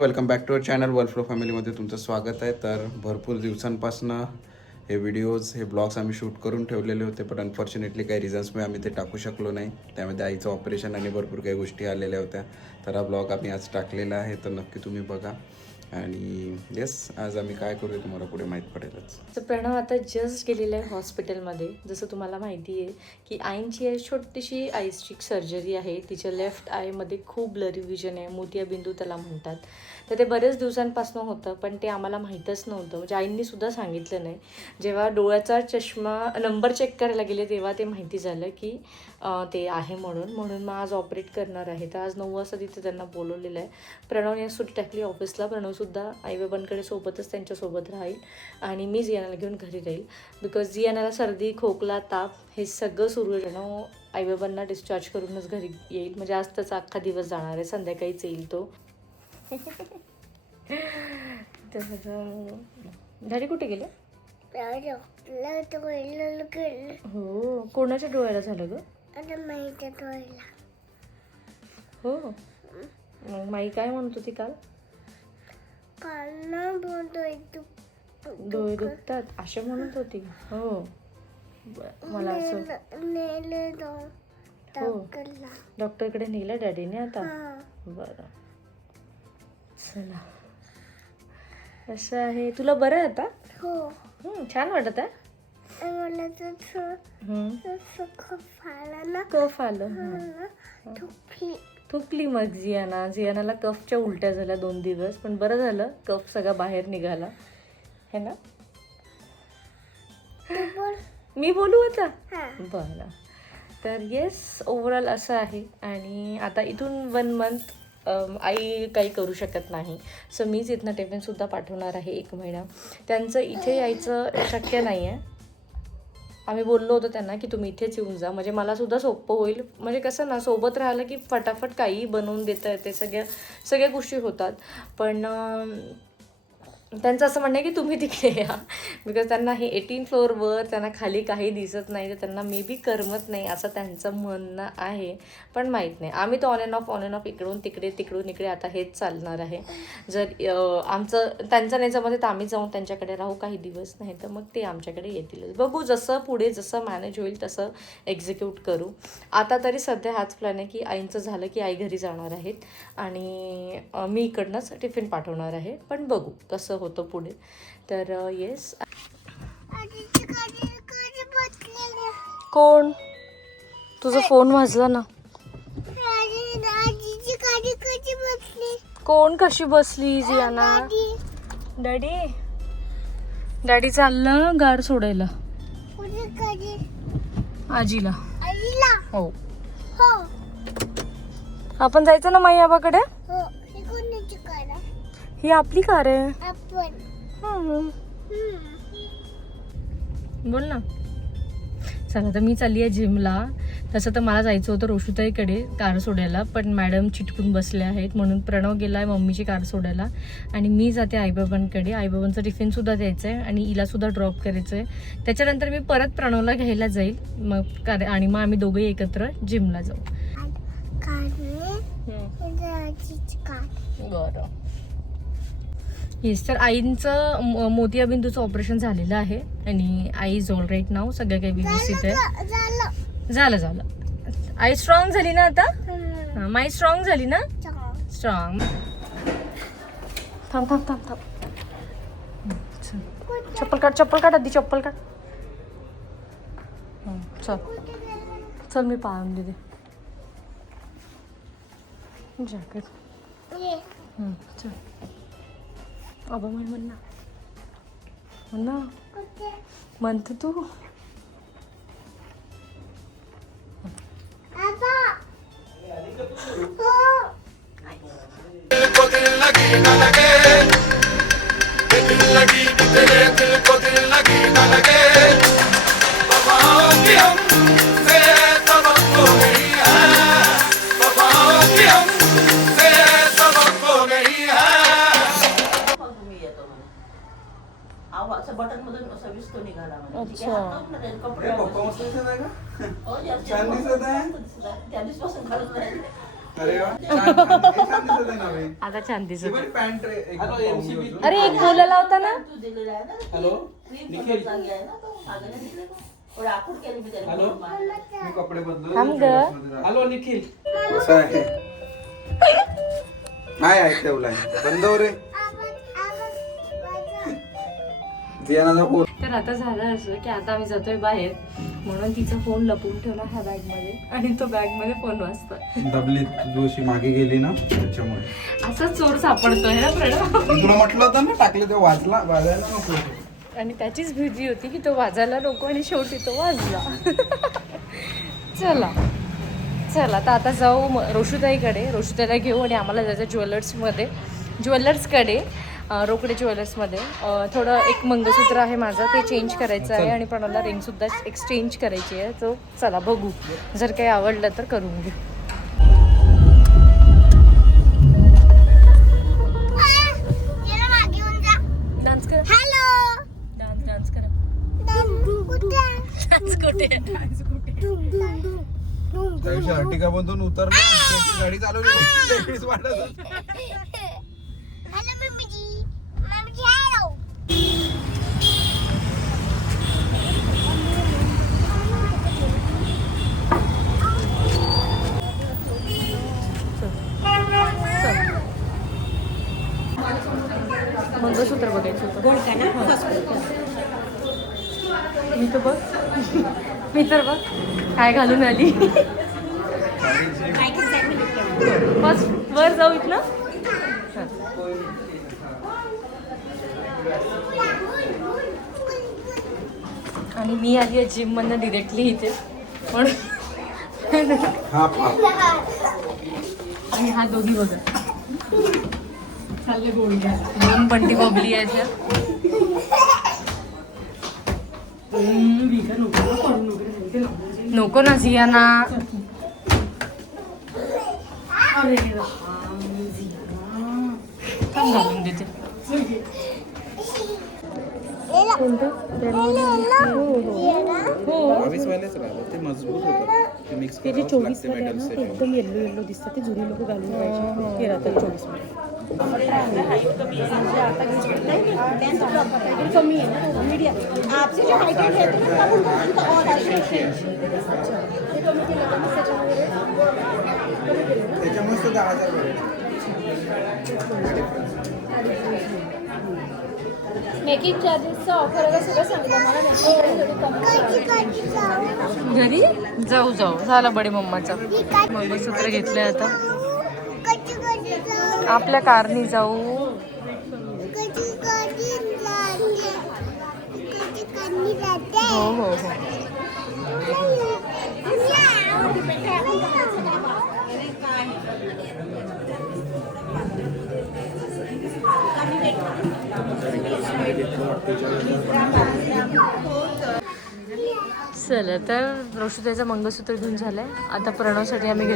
Welcome back to our channel world flow फॅमिलीमध्ये तुमचं स्वागत आहे. तर भरपूर दिवसांपासून हे व्हिडिओज हे ब्लॉग्स आम्ही शूट करून ठेवलेले होते, पण अनफॉर्च्युनेटली काही रिझन्समुळे आम्ही ते टाकू शकलो नाही. त्यामध्ये आईचं ऑपरेशन आणि भरपूर काही गोष्टी आलेल्या होत्या. तर हा ब्लॉग आम्ही आज टाकलेला आहे, तर नक्की तुम्ही बघा. आणि येस, आज आम्ही काय करूया तुम्हाला पुढे माहीत पडेलच. तर प्रणव आता जस्ट गेलेला आहे हॉस्पिटलमध्ये. जसं तुम्हाला माहिती आहे की आईंची एक छोटीशी आईस्टिक सर्जरी आहे. तिच्या लेफ्ट आयमध्ये खूप ब्लरी विजन आहे, मोतियाबिंदू त्याला म्हणतात. तर ते बरेच दिवसांपासून होतं, पण ते आम्हाला माहीतच नव्हतं. म्हणजे आईंनीसुद्धा सांगितलं नाही. जेव्हा डोळ्याचा चष्मा नंबर चेक करायला गेले तेव्हा ते माहिती झालं की ते आहे म्हणून मग आज ऑपरेट करणार आहे. तर आज 9 वाजता तिथे त्यांना बोलवलेलं आहे. प्रणवने सुट्टी टाकली ऑफिसला. प्रणवसुद्धा आईबाबांकडे सोबतच त्यांच्यासोबत राहील आणि मी जियानाला घेऊन घरी राहील. बिकॉज जियानाला सर्दी, खोकला, ताप हे सगळं सुरू आहे. प्रणव आईबाबांना डिस्चार्ज करूनच घरी येईल. म्हणजे आज त्याचा अख्खा दिवस जाणार आहे, संध्याकाळीच येईल तो. घरी कुठे गेले? हो, कोणाच्या डोळ्याला झालं ग? हो, मग माई काय म्हणत होती काल? डोळे दुखतात असे म्हणत होती. हो, मला असं हो डॉक्टरकडे नेलं डॅडीने आता. बरं, चला. असं आहे. तुला बरं आहे आता? हो, छान वाटत आहे. कफ आलं. थुकली मग जियानाला कफच्या उलट्या झाल्या 2 दिवस, पण बरं झालं कफ सगळा बाहेर निघाला है ना. मी बोलू आता? बरं. तर येस, ओव्हरऑल असं आहे. आणि आता इथून 1 मंथ आई काही करू शकत नाही. सो मीच इथनं टिफिनसुद्धा पाठवणार आहे 1 महिना. त्यांचं इथे यायचं शक्य नाही आहे. आम्ही बोललो होतो त्यांना की तुम्ही इथेच येऊन जा, म्हणजे मलासुद्धा सोपं होईल. म्हणजे कसं ना, सोबत राहिलं की फटाफट काहीही बनवून देता येते, सगळ्या गोष्टी होतात. पण त्यांचं असं म्हणणं आहे की तुम्ही तिकडे या. बिकॉज त्यांना हे 18 फ्लोअरवर त्यांना खाली काही दिसत नाही, तर त्यांना मे बी करमत नाही असं त्यांचं म्हणणं आहे. पण माहीत नाही. आम्ही तर ऑन अँड ऑफ इकडून तिकडे आता हेच चालणार आहे. जर आमचं त्यांचं नाही जमत तर आम्ही जाऊन त्यांच्याकडे राहू काही दिवस, नाही तर मग ते आमच्याकडे येतीलच. बघू, जसं मॅनेज होईल तसं एक्झिक्यूट करू. आता तरी सध्या हाच प्लॅन आहे की आईंचं झालं की आई घरी जाणार आहेत आणि मी इकडनंच टिफिन पाठवणार आहे. पण बघू कसं होतं पुढे. तर येस. कोण? तुझा फोन वाजला ना. कोण कशी बसली जियाना? डॅडी चाललं गाड सोडायला आजीला. हो, आपण जायचं ना माई आबाकडे. ही आपली कार आहे. बोल ना. चला, तर मी चालली आहे जिमला. तसं तर मला जायचं होतं रोशुताईकडे कार सोडायला, पण मॅडम चिटकून बसले आहेत म्हणून प्रणव गेला आहे मम्मीची कार सोडायला आणि मी जाते आईबाबांकडे. आईबाबांचं टिफिनसुद्धा द्यायचं आहे आणि हिलासुद्धा ड्रॉप करायचं आहे. त्याच्यानंतर मी परत प्रणवला घ्यायला जाईल मग आणि मग आम्ही दोघंही एकत्र जिमला जाऊ. बरं. येस, तर आईंचं मोतियाबिंदूचं ऑपरेशन झालेलं आहे आणि आई इज ऑल राईट नाव. सगळं काही व्यवस्थित आहे. झालं. आई स्ट्रॉंग झाली ना आता? हां, माई स्ट्रॉंग झाली ना? स्ट्रॉंग. थांब. चप्पल काढ आधी, चप्पल काढ. चल मी पाहून देते जॅकेट. चल आबा म्हण ना म्हणतो तू. बटन मधून असं विस्तो निघाला. अच्छा, त्या दिवसापासून घालत नाही. अरे वा, छान, छान. हे छान दिसत आहे नवीन. आता छान दिसत हे बरी पॅन्ट आहे, एकदम पाहून घेऊ. अरे एक बोलायला होता ना. हॅलो निखिल. हॅलो मी कपडे बदलू. थांब गं. हॅलो निखिल. कसं आहे नाही आहे ठेवलाय बंद हो रे. जियानाचा फोन. तर आता झालं असं की आता आम्ही जातोय बाहेर, म्हणून तिचा फोन लपवून ठेवला ह्या बॅग मध्ये आणि तो बॅग मध्ये फोन वाजता. दबली जोशी मागे गेली ना त्याच्यामुळे असा चोर सापडतोय ना प्रणव. तुला म्हटलं होतं ना टाकले ते वाजायला नको. आणि त्याचीच भीती होती की तो वाजायला नको आणि शेवटी तो वाजला. चला चला तर आता जाऊ रोशुताईकडे. रोशुताईला घेऊ आणि आम्हाला जायचं ज्वेलर्सकडे रोकडे ज्वेलर्समध्ये. थोडं एक मंगळसूत्र आहे माझं, ते चेंज करायचं आहे आणि प्रणवला रिंगसुद्धा एक्सचेंज करायची आहे. तो चला बघू, जर काही आवडलं तर करून घेऊ. डान्स कर. हॅलो डान्स कर. त्याविषयी अर्टिका मधून उतरलो, गाडी चालवली वाटत. मंगळसूत्र बघायचं होतं. मी तर बघ काय घालून आली. बस वर जाऊ इथलं. आणि मी आली आहे जिम मधनं डिरेक्टली इथे म्हणून. आणि हा दोघी बघा चालले गोळी घ्या. दोन बंटी बबली आहेत. नको ना जियाना. थांब घालून देते. त्याचे 24 मध्ये आहे ना, ते एकदम येल्लो येल्लो दिसतात. ते जुने लोक घालून पाहिजे. ते राहतात 24 मध्ये. कमी आहे ना मीडियम. आपसे जो हाइट है ना वो और अच्छे ते कमी केलं का मग त्याच्यामध्ये त्याच्यामुळे 10,000 मेकिंग चार्जेसचा ऑफर आहे सगळं सांगितलं मला. घरी जाऊ झाला बडे मम्माचा मंगळसूत्र घेतलंय. आता आपल्या कारनी जाऊ. हो हो हो. चला तर रोशुताईचं मंगळसूत्र घेऊन झालंय. आता प्रणवसाठी आम्ही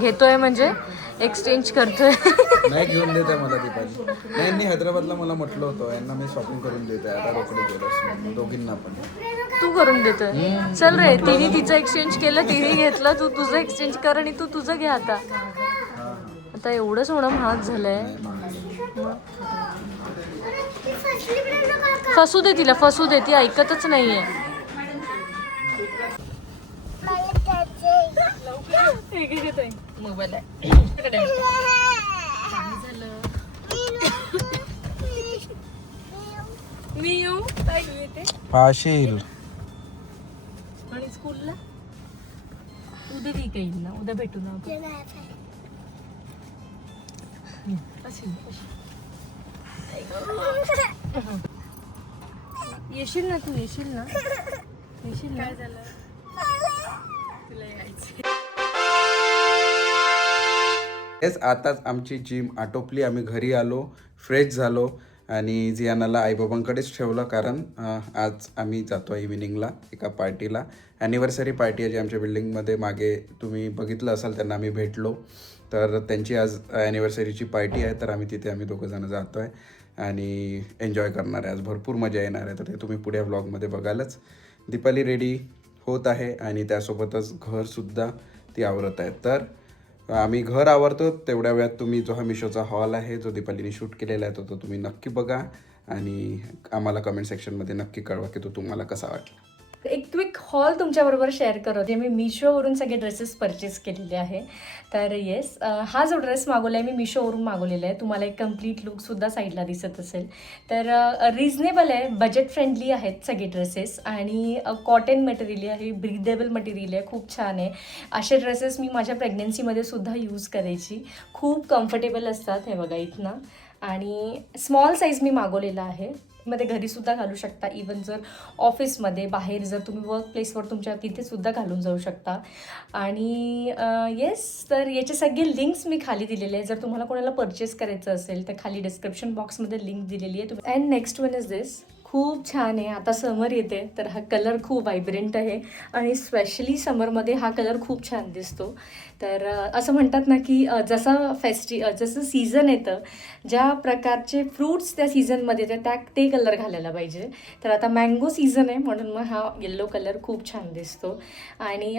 घेतोय म्हणजे एक्सचेंज करतोय. नाही घेऊन देत आहे मला दीपाली. नाही हैदराबादला मला म्हटलं होतं यांना मी शॉपिंग करून देत आहे. आता रोकडे ज्वेलर्स दोघींना पण. तू करून देतोय. चल रे, तिने तिचं एक्सचेंज केलं, तिने घेतलं, तू तुझं एक्सचेंज कर आणि तू तुझं घे. आता एवढं सोनं महाग झालंय. फसू दे तिला, फसू दे. ती ऐकतच नाहीये. मोबाईल आहे. मी येऊ काय येते पाशील आणि स्कूलला उद्या ती काही ना, उद्या भेटू ना. येशील ना तू, येशील ना. काय झालं तुला यायचं. आताच आमची जिम आटोपली. आम्ही घरी आलो, फ्रेश झालो आणि जियानाला आईबाबांकडेच ठेवलं. कारण आज आम्ही जातो इव्हिनिंगला एका पार्टीला. ॲनिव्हर्सरी पार्टी आहे जी आमच्या बिल्डिंगमध्ये मागे तुम्ही बघितलं असाल, त्यांना आम्ही भेटलो. तर त्यांची आज ॲनिव्हर्सरीची पार्टी आहे. तर आम्ही दोघंजणं जातो आहे आणि एन्जॉय करणार आहे. आज भरपूर मजा येणार आहे. तर ते तुम्ही पुढे व्लॉगमध्ये बघालच. दीपाली रेडी होत आहे आणि त्यासोबतच घरसुद्धा ती आवरत आहे. तर आम्ही घर आवरतो तेवढ्या वेळात तुम्ही जो हा मिशोचा हॉल आहे जो दीपालीने शूट केलेला आहे तो तुम्ही नक्की बघा आणि आम्हाला कमेंट सेक्शनमध्ये नक्की कळवा की तो तुम्हाला कसा वाटला. एक क्विक हॉल तुमच्याबरोबर शेअर करते. मी मिशोवरून सगळे ड्रेसेस परचेस केलेले आहे. तर येस, हा जो ड्रेस मागवला आहे मी मिशोवरून मागवलेला आहे. तुम्हाला एक कम्प्लीट लुकसुद्धा साईडला दिसत असेल. तर रिजनेबल आहे, बजेट फ्रेंडली आहेत सगळे ड्रेसेस आणि कॉटन मटेरियल आहे, ब्रीदेबल मटेरियल आहे, खूप छान आहे. असे ड्रेसेस मी माझ्या प्रेग्नन्सीमध्ये सुद्धा यूज करायची. खूप कम्फर्टेबल असतात. हे बघा इथनं. आणि स्मॉल साईज मी मागवलेला आहे. मध्ये घरीसुद्धा घालू शकता. इवन जर ऑफिसमध्ये बाहेर जर तुम्ही वर्क प्लेसवर तुमच्या तिथेसुद्धा घालून जाऊ शकता. आणि येस, तर याचे सगळे लिंक्स मी खाली दिलेले आहे. जर तुम्हाला कोणाला परचेस करायचं असेल तर खाली डिस्क्रिप्शन बॉक्समध्ये लिंक दिलेली आहे. अँड नेक्स्ट वन इज दिस. खूप छान आहे. आता समर येते तर हा कलर खूप व्हायब्रंट आहे आणि स्पेशली समरमध्ये हा कलर खूप छान दिसतो. तर असं म्हणतात ना की जसं सीझन येतं, ज्या प्रकारचे फ्रूट्स त्या सीझनमध्ये येतात ते कलर घालायला पाहिजे. तर आता मँगो सीझन आहे म्हणून मग हा येल्लो कलर खूप छान दिसतो. आणि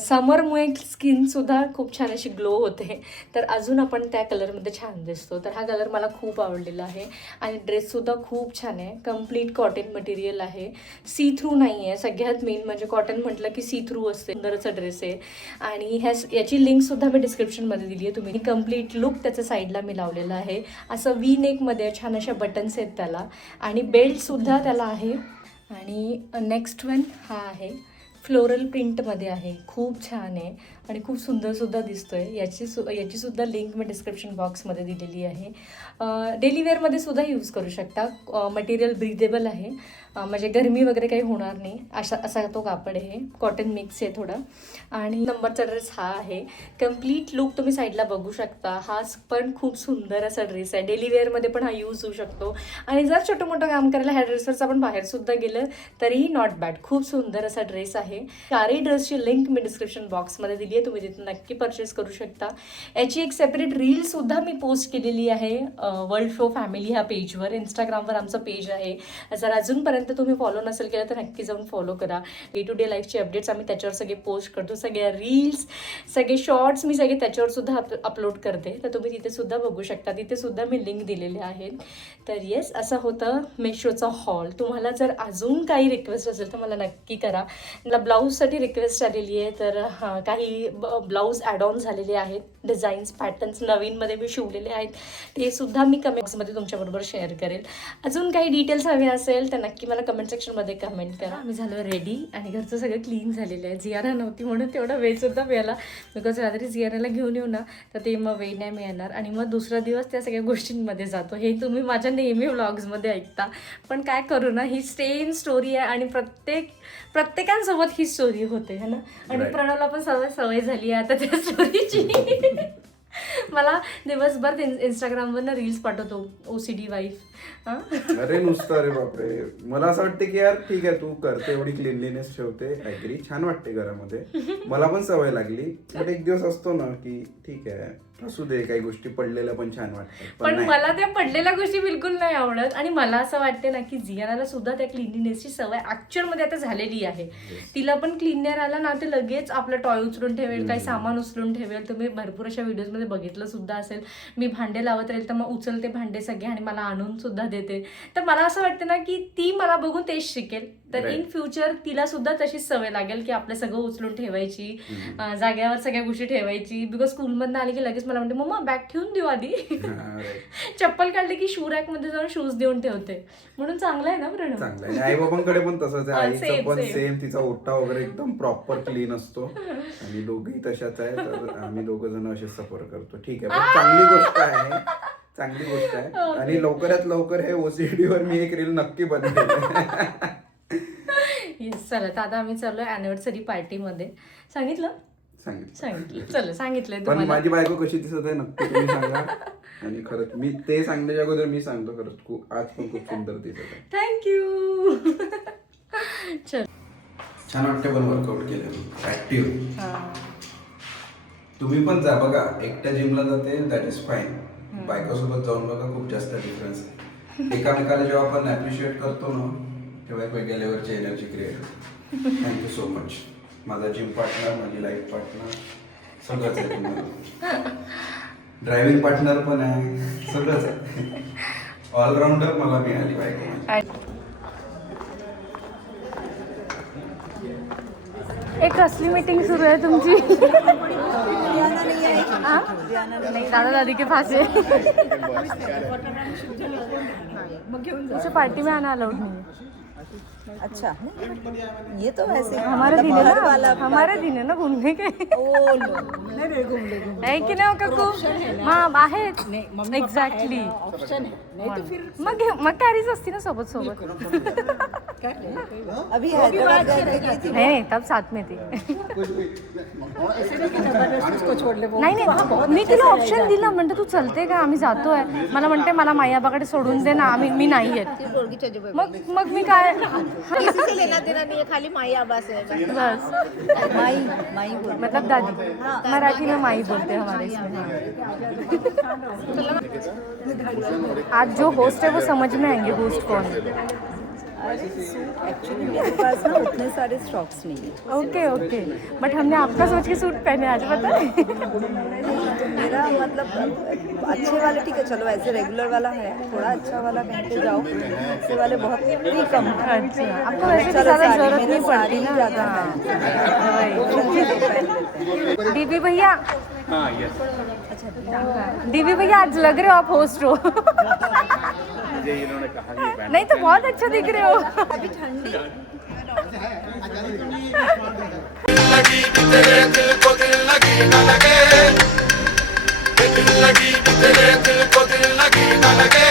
समरमुळे स्किनसुद्धा खूप छान अशी ग्लो होते. तर अजून आपण त्या कलरमध्ये छान दिसतो. तर हा कलर मला खूप आवडलेला आहे. आणि ड्रेससुद्धा खूप छान आहे. कम्प्लीट कॉटन मटेरियल आहे, सी थ्रू नाही आहे. सगळ्यात मेन म्हणजे कॉटन म्हटलं की सी थ्रू असते. सुंदरचा ड्रेस आहे. आणि याची लिंकसुद्धा मी डिस्क्रिप्शनमध्ये दिली आहे. तुम्ही कम्प्लीट लुक त्याच्या साईडला मी लावलेला आहे. असं वी नेकमध्ये छान अशा बटन्स आहेत त्याला आणि बेल्टसुद्धा त्याला आहे. आणि नेक्स्ट वन हा आहे, फ्लोरल प्रिंटमध्ये आहे. खूप छान आहे आणि खूप सुंदरसुद्धा दिसतो आहे. याचीसुद्धा लिंक मी डिस्क्रिप्शन बॉक्समध्ये दिलेली आहे. डेली वेअरमध्ये सुद्धा यूज करू शकता. मटेरियल ब्रीदेबल आहे, म्हणजे गरमी वगैरे काही होणार नाही असा तो कापड आहे. कॉटन मिक्स आहे थोडा. आणि नंबरचा ड्रेस हा आहे. कम्प्लीट लुक तुम्ही साईडला बघू शकता. हा पण खूप सुंदर असा ड्रेस आहे. डेली वेअरमध्ये पण हा यूज होऊ शकतो. आणि जर छोटं मोठं काम करायला ह्या ड्रेसवरचं आपण बाहेरसुद्धा गेलं तरीही नॉट बॅड. खूप सुंदर असा ड्रेस आहे. चारही ड्रेसची लिंक मी डिस्क्रिप्शन बॉक्समध्ये दिली आहे. तुम्ही तिथून नक्की परचेस करू शकता. याची एक सेपरेट रीलसुद्धा मी पोस्ट केलेली आहे वर्ल्ड फ्लो फॅमिली ह्या पेजवर. इंस्टाग्रामवर आमचं पेज आहे. जर अजूनपर्यंत तुम्ही फॉलो नसेल केलं तर नक्की जाऊन फॉलो करा. डे टू डे लाईफचे अपडेट्स आम्ही त्याच्यावर सगळे पोस्ट करतो. सगळ्या रील्स, सगळे शॉर्ट्स मी सगळे त्याच्यावर सुद्धा अपलोड करते. तर तुम्ही तिथे सुद्धा बघू शकता. तिथे सुद्धा मी लिंक दिलेले आहेत. तर येस, असं होतं मिशोचा हॉल. तुम्हाला जर अजून काही रिक्वेस्ट असेल तर मला नक्की करा. मला ब्लाऊजसाठी रिक्वेस्ट आलेली आहे. तर काही ब्लाऊज ॲड ऑन झालेले आहेत. डिझाईन्स, पॅटर्न्स नवीनमध्ये मी शिवलेले आहेत. ते सुद्धा मी कमेंट बॉक्समध्ये तुमच्याबरोबर शेअर करेल. अजून काही डिटेल्स हवे असेल तर नक्की मला कमेंट सेक्शनमध्ये कमेंट करा. आम्ही झालो रेडी आणि घरचं सगळं क्लीन झालेलं आहे. जियारा नव्हती म्हणून तेवढा वेळसुद्धा मिळाला. बिकॉज रात्री जियाराला घेऊन येऊ ना तर ते मग वेळ नाही मिळणार आणि मग दुसरा दिवस त्या सगळ्या गोष्टींमध्ये जातो. हे तुम्ही माझ्या नेहमी व्लॉग्समध्ये ऐकता. पण काय करू ना, ही सेम स्टोरी आहे आणि प्रत्येकांसोबत ही स्टोरी होते है ना. आणि प्रणवला पण सवय झाली आहे आता त्या स्टोरीची. मला दिवसभर इंस्टाग्रामवर रील्स पाठवतो OCD वाईफ. अरे नुसतं, अरे बापरे. मला असं वाटतं की यार ठीक आहे, तू करते एवढी क्लिनलीनेस ठेवते, ऍग्री, छान वाटते घरामध्ये. मला पण सवय लागली. बट एक दिवस असतो ना की ठीक आहे, असू दे, काही गोष्टी पडलेल्या पण छान वाटतात. पण मला त्या पडलेल्या गोष्टी बिलकुल नाही आवडत. आणि मला असं वाटते ना की जियानाला सुद्धा त्या क्लिनलीनेसची सवय ऍक्च्युअलमध्ये आता झालेली आहे. तिला पण क्लीनर आला ना ते लगेच आपलं टॉय उचलून ठेवेल, काही सामान उचलून ठेवेल. तुम्ही भरपूर अशा व्हिडिओजमध्ये बघितलं सुद्धा असेल. मी भांडे लावत राहील तर मग उचलते भांडे सगळे आणि मला आणून सुद्धा देते. तर मला असं वाटतं ना की ती मला बघून तेच शिकेल. तर इन फ्युचर तिला सुद्धा तशीच सवय लागेल की आपलं सगळं उचलून ठेवायची, जाग्यावर सगळ्या गोष्टी ठेवायची. बिकॉज स्कूलमधनं आली की लगेच मला म्हणते मम्मा बॅग ठेवून देऊ आधी. चप्पल काढली की शू रॅक मध्ये जाऊन शूज देऊन ठेवते. म्हणून चांगलं आहे ना प्रणव. चांगलं आहे. आई बाबांकडे पण तसंच आहे. आईचं पण सेम, तिचा ओटा वगैरे एकदम प्रॉपर क्लीन असतो आणि दोघेही तशाच आहे. तर आम्ही दोघं जण असे सपोर्ट करतो. ठीक आहे, पण चांगली गोष्ट आहे, चांगली गोष्ट आहे. आणि लवकरात लवकर हे OCD वर मी एक रील नक्की बनवेल. येस, चला तर आता आम्ही चाललोय अॅनिव्हर्सरी पार्टीमध्ये. सांगितलं. चला सांगितलंय पण तुम्हाला. माझी बायको कशी दिसत आहे नक्की तुम्ही सांगा. आणि खरंच मी ते सांगण्याच्या अगोदर मी सांगतो, खरंच खूप आज पण खूप सुंदर दिसत आहे. थँक्यू. चल, छान वाटते. पण वर्कआउट केलं, ऍक्टिव्ह. तुम्ही पण जा बघा. एकट्या जिमला जाते दॅट इज फाईन. बायकोसोबत जाऊन बघा, खूप जास्त डिफरन्स आहे. एकामेकाला जेव्हा आपण ॲप्रिशिएट करतो ना तेव्हा एक वेगळ्या लेवलची एनर्जी क्रिएट होते. थँक्यू सो मच माझा जिम पार्टनर, माझी लाईफ पार्टनर, सगळंच आहे तुम्हाला. ड्रायव्हिंग पार्टनर पण आहे, सगळंच आहे. ऑलराऊंडर मला मिळाली बायको. एक कसली मीटिंग सुरू आहे तुमची? हाँ? नहीं, दादा दादी के पास है. उसे पार्टी में आना अलाउड नहीं है. अच्छा, ये तो वैसे हमारे दिन है ना, हमारे दिन है ना घूमने के. नहीं घूम ले है की नाही काकू? हाँ आहेत एक्झॅक्टली. मग कॅरीज असती ना सोबत सोबत. अभी हैदराबाद गए थे नाही तब साथ में थी. नाही मी तिला ऑप्शन दिला, म्हणते तू चलते का, आम्ही जातोय. मला म्हणते मला मायाबाकडे सोडून दे ना, मी नाही येत. मग मी काय लेना देना नहीं है, खाली माई आवाज है. बस माई बोल. मतलब दादी. मराठी में माई बोलते हैं हमारे इसमें. आज जो होस्ट है वो समझ में आएंगे होस्ट कौन है. एक्चुअली मेरे पास ना उतने सारे स्टॉक्स नहीं है. ओके बट हमने आपका सोच के सूट पहने आज, पता है. तो मेरा मतलब अच्छे वाले ठीक है, चलो ऐसे रेगुलर वाला है, थोड़ा अच्छा वाला पहन के जाओ. ऐसे वाले बहुत ही कम है. अच्छा, आपको वैसे भी ज़्यादा जरूरत नहीं पड़ती ना. डीबी भैया. हाँ यस. डीबी भैया आज लग रहे हो आप होस्ट हो. मुझे इन्होंने कहा कि नहीं तो बहुत अच्छा दिख रहे हो. अभी ठंडी लगी तेरे दिल को दिल लगी न लगे, दिल लगी तेरे दिल को दिल लगी न लगे.